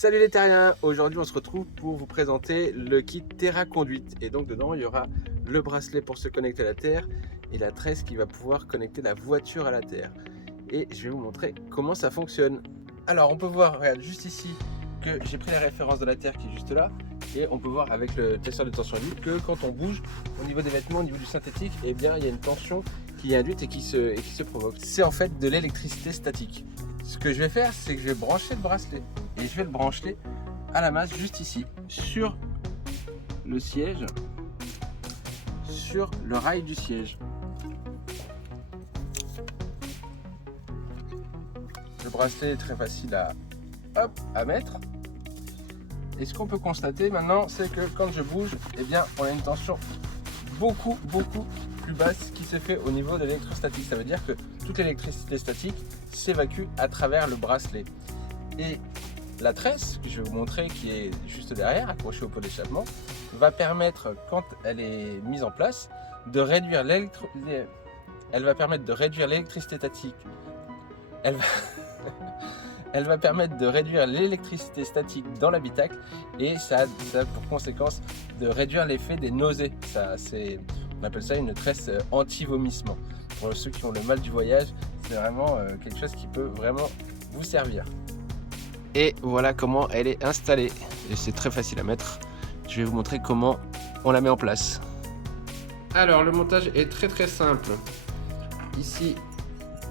Salut les terriens, aujourd'hui on se retrouve pour vous présenter le kit Terra Conduite. Et donc dedans il y aura le bracelet pour se connecter à la Terre et la tresse qui va pouvoir connecter la voiture à la Terre. Et je vais vous montrer comment ça fonctionne. Alors on peut voir, regarde juste ici, que j'ai pris la référence de la Terre qui est juste là. Et on peut voir avec le testeur de tension induite que quand on bouge au niveau des vêtements, au niveau du synthétique, eh bien il y a une tension qui est induite et qui se provoque. C'est en fait de l'électricité statique. Ce que je vais faire, c'est que je vais brancher le bracelet et je vais le brancher à la masse juste ici sur le siège, sur le rail du siège. Le bracelet est très facile à mettre. Et ce qu'on peut constater maintenant, c'est que quand je bouge, eh bien, on a une tension beaucoup plus basse qui se fait au niveau de l'électrostatique. Ça veut dire que toute l'électricité statique s'évacue à travers le bracelet. Et la tresse, que je vais vous montrer, qui est juste derrière, accrochée au pot d'échappement, va permettre, quand elle est mise en place, de réduire elle va permettre de réduire l'électricité statique. Elle va permettre de réduire l'électricité statique dans l'habitacle et ça a pour conséquence de réduire l'effet des nausées. On appelle ça une tresse anti-vomissement. Pour ceux qui ont le mal du voyage, c'est vraiment quelque chose qui peut vraiment vous servir. Et voilà comment elle est installée. Et c'est très facile à mettre. Je vais vous montrer comment on la met en place. Alors le montage est très simple. Ici,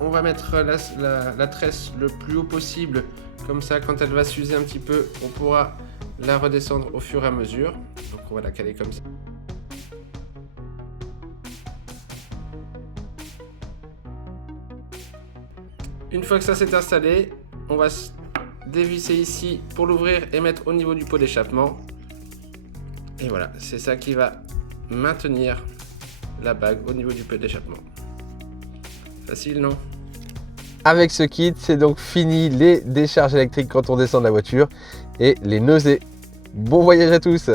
on va mettre la tresse le plus haut possible, comme ça quand elle va s'user un petit peu, on pourra la redescendre au fur et à mesure. Donc on va la caler comme ça. Une fois que ça s'est installé, on va dévisser ici pour l'ouvrir et mettre au niveau du pot d'échappement. Et voilà, c'est ça qui va maintenir la bague au niveau du pot d'échappement. Facile, non? Avec ce kit, c'est donc fini les décharges électriques quand on descend de la voiture et les nausées. Bon voyage à tous!